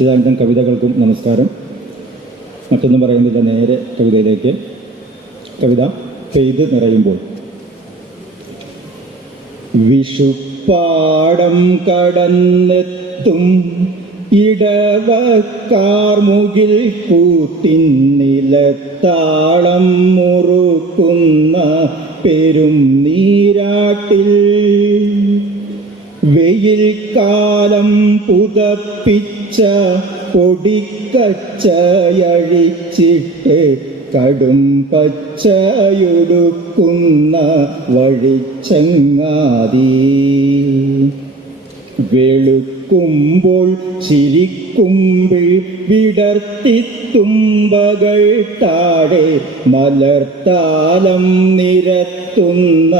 സച്ചിദാനന്ദൻ കവിതകൾക്കും നമസ്കാരം. മറ്റൊന്നും പറയുന്നില്ല, നേരെ കവിതയിലേക്ക്. കവിത പെയ്ത് നിറയുമ്പോൾ. വിഷുപ്പാടം കടന്നെത്തും ഇടവക്കാർ മുകിൽ കൂത്തിൻ നിലത്താളം മുറുക്കുന്ന പെരും നീരാട്ടിൽ വെയിൽ കാലം പുതപ്പിച്ച പൊടിക്കച്ചയഴിച്ചിട്ട് കടും പച്ചയൊടുക്കുന്ന വഴിച്ചങ്ങാതി വെളുക്കുമ്പോൾ ചിരിക്കുമ്പിൾ വിടർത്തിത്തുമ്പകൾ താഴെ മലർത്താലം നിരത്തുന്ന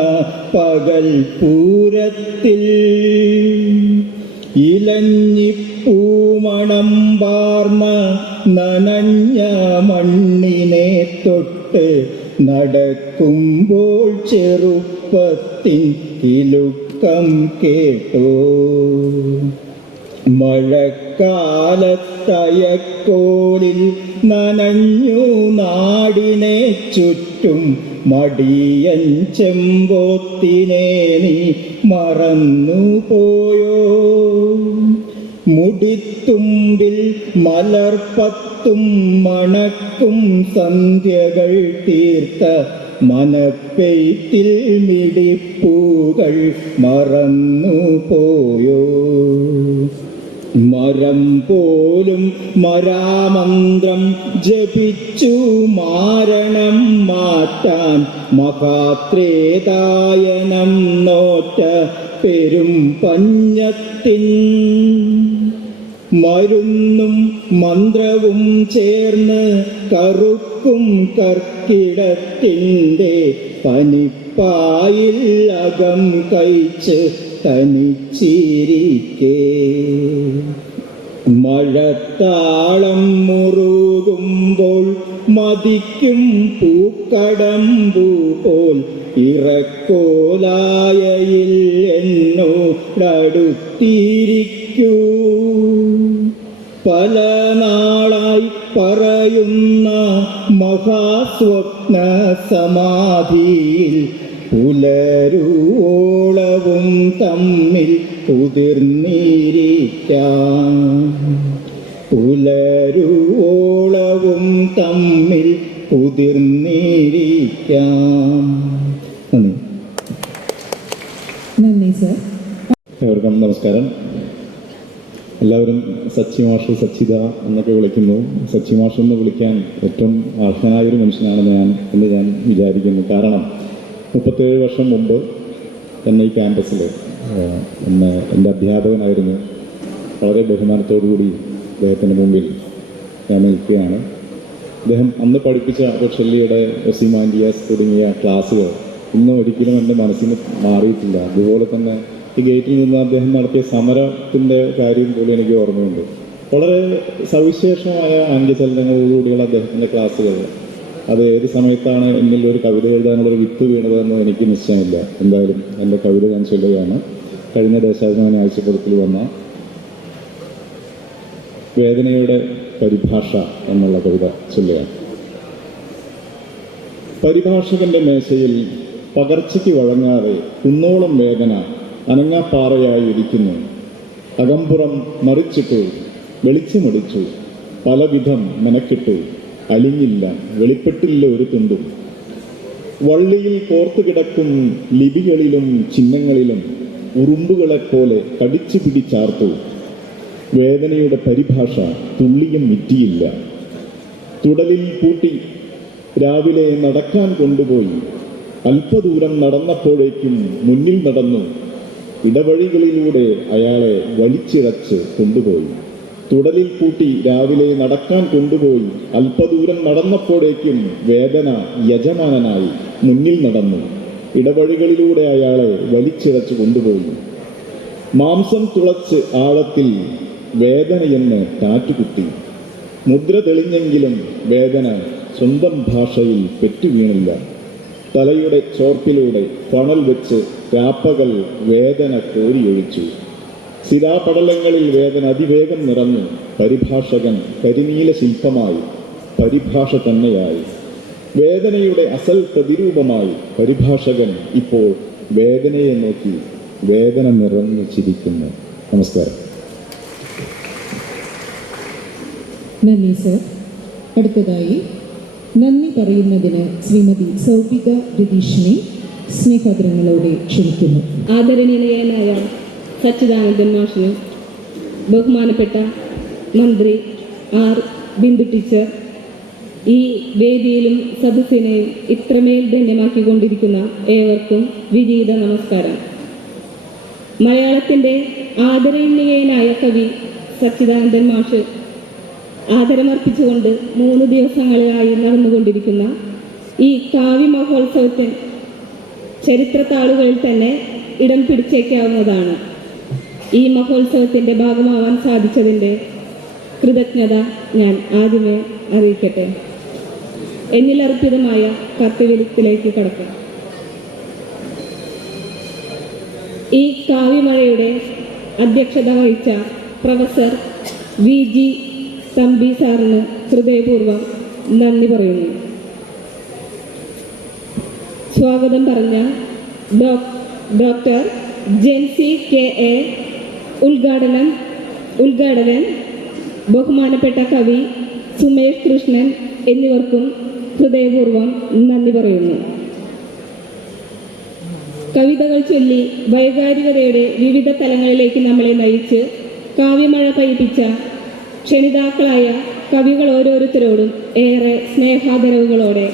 പകൽ പൂരത്തിൽ ഇലഞ്ഞിപ്പൂമണം പാർന്ന നനഞ്ഞ മണ്ണിനെ തൊട്ട് നടക്കുമ്പോൾ ചെറുപ്പത്തിൻ കിലുക്കം കേട്ടോ. മഴക്കാലത്തയക്കോലിൽ നനഞ്ഞു നാടിനെ ചുറ്റും മടിയൻ ചെമ്പോത്തിനെ നീ മറന്നുപോയോ. മുടിത്തുമ്പിൽ മലർപ്പത്തും മണക്കും സന്ധ്യകൾ തീർത്ത മനപ്പെയ്ത്തിൽ മിടിപ്പൂകൾ മറന്നുപോയോ. മരം പോലും മരാമന്ത്രം ജപിച്ചു മാരണം മാറ്റാൻ മഹാത്രേതായനം നോറ്റ പെരും പഞ്ഞത്തിൻ മരുന്നും മന്ത്രവും ചേർന്ന് കറുക്കും കർക്കിടത്തിൻ്റെ പനിപ്പായിൽ അകം കഴിച്ച് തനിച്ചിരിക്കേ. മഴത്താളം മുറുകുമ്പോൾ മതിക്കും പൂക്കടമ്പു പോൽ ഇറക്കോലായയിൽ എന്നോടടുത്തിരിക്കൂ. പല നാളായി പറയുന്ന മഹാസ്വപ്ന സമാധിയിൽ പുലരുവോളവും തമ്മിൽ കുതിർന്നിരിക്കാം. പുലരുവോളവും തമ്മിൽ കുതിർന്നിരിക്കാം. നന്ദി സർ. ഏവർക്കും നമസ്കാരം. എല്ലാവരും സച്ചി മാഷ്, സച്ചിത എന്നൊക്കെ വിളിക്കുന്നു. സച്ചി മാഷ് എന്ന് വിളിക്കാൻ ഏറ്റവും അർഹനായൊരു മനുഷ്യനാണ് എന്ന് ഞാൻ വിചാരിക്കുന്നു. കാരണം 37 വർഷം മുമ്പ് എന്നെ ഈ ക്യാമ്പസിൽ എൻ്റെ അധ്യാപകനായിരുന്നു. വളരെ ബഹുമാനത്തോടുകൂടി അദ്ദേഹത്തിൻ്റെ മുമ്പിൽ ഞാൻ നിൽക്കുകയാണ്. അദ്ദേഹം അന്ന് പഠിപ്പിച്ച ഷെല്ലിയുടെ ഒസിമാൻഡിയാസ് തുടങ്ങിയ ക്ലാസ്സുകൾ ഇന്നും ഒരിക്കലും എൻ്റെ മനസ്സിൽ നിന്ന് മാറിയിട്ടില്ല. അതുപോലെ തന്നെ ഈ ഗേറ്റിൽ നിന്ന് അദ്ദേഹം നടത്തിയ സമരത്തിൻ്റെ കാര്യം പോലും എനിക്ക് ഓർമ്മയുണ്ട്. വളരെ സവിശേഷമായ അംഗചലനങ്ങളോടുകൂടിയുള്ള അദ്ദേഹത്തിൻ്റെ ക്ലാസ്സുകൾ. അത് ഏത് സമയത്താണ് എന്നിൽ ഒരു കവിത എഴുതാനുള്ളൊരു വിത്ത് വീണതെന്ന് എനിക്ക് നിശ്ചയമില്ല. എന്തായാലും എൻ്റെ കവിത ഞാൻ ചൊല്ലുകയാണ്. കഴിഞ്ഞ ദേശാഭിമാനി ആഴ്ചപ്പതിപ്പിൽ വന്ന വേദനയുടെ പരിഭാഷ എന്നുള്ള കവിത ചൊല്ലുകയാണ്. പരിഭാഷകന്റെ മേശയിൽ പകർച്ചയ്ക്ക് വഴങ്ങാതെ കുന്നോളം വേദന അനങ്ങാപ്പാറയായി ഇരിക്കുന്നു. അകമ്പുറം മറിച്ചിട്ടു, വെളിച്ചമടിച്ചു, പലവിധം മെനക്കിട്ടു, അലിഞ്ഞില്ല, വെളിപ്പെട്ടില്ല ഒരു തുണ്ടും. വള്ളിയിൽ കോർത്തുകിടക്കും ലിപികളിലും ചിഹ്നങ്ങളിലും ഉറുമ്പുകളെപ്പോലെ കടിച്ചു പിടിച്ചാർത്തു. വേദനയുടെ പരിഭാഷ തുള്ളിയും വിറ്റിയില്ല. തുടലിൽ പൂട്ടി രാവിലെ നടക്കാൻ കൊണ്ടുപോയി. അല്പദൂരം നടന്നപ്പോഴേക്കും മുന്നിൽ നടന്നു. ഇടവഴികളിലൂടെ അയാളെ വലിച്ചിഴച്ച് കൊണ്ടുപോയി. തുടലിൽ പൂട്ടി രാവിലെ നടക്കാൻ കൊണ്ടുപോയി. അല്പദൂരം നടന്നപ്പോഴേക്കും വേദന യജമാനനായി മുന്നിൽ നടന്നു. ഇടവഴികളിലൂടെ അയാളെ വലിച്ചിഴച്ച് കൊണ്ടുപോയി. മാംസം തുളച്ച് ആഴത്തിൽ വേദനയെന്ന് കാറ്റുകുത്തി. മുദ്ര തെളിഞ്ഞെങ്കിലും വേദന സ്വന്തം ഭാഷയിൽ പെറ്റുവീണില്ല. തലയുടെ ചോർപ്പിലൂടെ പണൽ വെച്ച് രാപ്പകൽ വേദന കോരിയൊഴിച്ചു. ശിലാപടലങ്ങളിൽ വേദന അതിവേഗം നിറഞ്ഞു. പരിഭാഷകൻ കരിനീല ശില്പമായി, പരിഭാഷ തന്നെയായി. വേദനയുടെ അസൽ പ്രതിരൂപമായി പരിഭാഷകൻ ഇപ്പോൾ വേദനയെ നോക്കി വേദന നിറഞ്ഞു ചിരിക്കുന്നു. നമസ്കാരം. നന്ദി സർ. അടുത്തതായി നന്ദി പറയുന്നതിന് ശ്രീമതി സൗഭിക രതീഷിനെ സ്നേഹാദരങ്ങളോടെ ക്ഷണിക്കുന്നു. ആദരണീയനായ സച്ചിദാനന്ദൻ മാഷിനും ബഹുമാനപ്പെട്ട മന്ത്രി ആർ ബിന്ദു ടീച്ചർ, ഈ വേദിയിലും സദസ്സിനെയും ഇത്രമേൽ ധന്യമാക്കിക്കൊണ്ടിരിക്കുന്ന ഏവർക്കും വിനീത നമസ്കാരം. മലയാളത്തിൻ്റെ ആദരണീയനായ കവി സച്ചിദാനന്ദൻ മാഷ് ആദരമർപ്പിച്ചുകൊണ്ട് 3 ദിവസങ്ങളിലായി നടന്നുകൊണ്ടിരിക്കുന്ന ഈ കാവ്യ മഹോത്സവത്തിന് ചരിത്രത്താളുകളിൽ തന്നെ ഇടം പിടിച്ചേക്കാവുന്നതാണ്. ഈ മഹോത്സവത്തിൻ്റെ ഭാഗമാവാൻ സാധിച്ചതിൻ്റെ കൃതജ്ഞത ഞാൻ ആദ്യമേ അറിയിക്കട്ടെ. എന്നിലർപ്പിതമായ കർത്തവ്യത്തിലേക്ക് കടക്കാം. ഈ കാവ്യമഴയുടെ അധ്യക്ഷത വഹിച്ച പ്രൊഫസർ VG തമ്പി സാറിന് ഹൃദയപൂർവ്വം നന്ദി പറയുന്നു. സ്വാഗതം പറഞ്ഞ ഡോക്ടർ ജെൻസി KA, ഉദ്ഘാടകൻ ബഹുമാനപ്പെട്ട കവി സുമേഷ് കൃഷ്ണൻ എന്നിവർക്കും ഹൃദയപൂർവ്വം നന്ദി പറയുന്നു. കവിതകൾ ചൊല്ലി വൈകാരികതയുടെ വിവിധ തലങ്ങളിലേക്ക് നമ്മളെ നയിച്ച് കാവ്യമഴ പയിപ്പിച്ച ക്ഷണിതാക്കളായ കവികൾ ഓരോരുത്തരോടും ഏറെ സ്നേഹാദരവുകളോടെ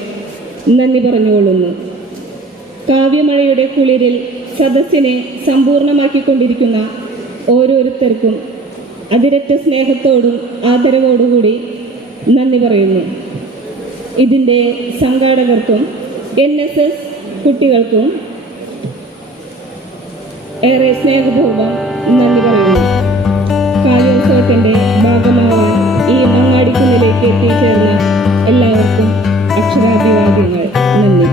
നന്ദി പറഞ്ഞുകൊള്ളുന്നു. കാവ്യമഴയുടെ കുളിരിൽ സദസ്സിനെ സമ്പൂർണ്ണമാക്കിക്കൊണ്ടിരിക്കുന്ന ഓരോരുത്തർക്കും അതിരറ്റ സ്നേഹത്തോടും ആദരവോടുകൂടി നന്ദി പറയുന്നു. ഇതിൻ്റെ സംഘാടകർക്കും NSS കുട്ടികൾക്കും ഏറെ സ്നേഹപൂർവ്വം നന്ദി പറയുന്നു. കാവ്യോത്സവത്തിൻ്റെ ഭാഗമാവാൻ ഈ മങ്ങാടിക്കുന്നിലേക്ക് എത്തിച്ചേർന്ന എല്ലാവർക്കും അക്ഷരാഭിവാദ്യങ്ങൾ. നന്ദി.